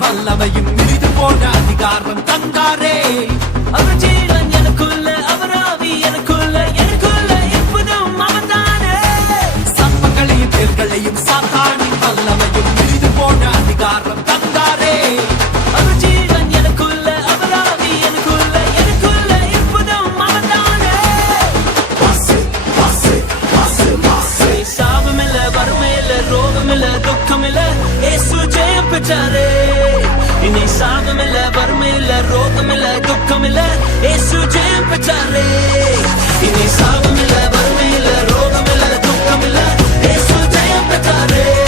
வல்லமையும் மிரிது போன அதிகாரம் தந்தாரே. அவர் ஜீவன் எனக்குள்ள, அவர் ஆவி எனக்குள்ள, எனக்குள்ள எப்போதும் அவர்தானே. சர்ப்பங்களையும் தேர்களையும் சாத்தானின் வல்லமையும் மிரிது போன அதிகாரம் தந்தாரே. அவர் ஜீவன் எனக்குள்ள, அவர் ஆவி எனக்குள்ள, எனக்குள்ள எப்போதும் அவர்தானே. சாபமில்ல, வறுமையில்ல, ரோகமில்ல, துக்கமில்ல, இயேசு ஜெயம் பெற்றாரே. இனி சாபமில்ல, வறுமையில்ல, ரோகமில்ல, துக்கமில்ல, இயேசு ஜெயம் பெற்றாரே. இனி சாபமில்ல, வறுமையில்ல, ரோகமில்ல, துக்கமில்ல, இயேசு ஜெயம் பெற்றாரே.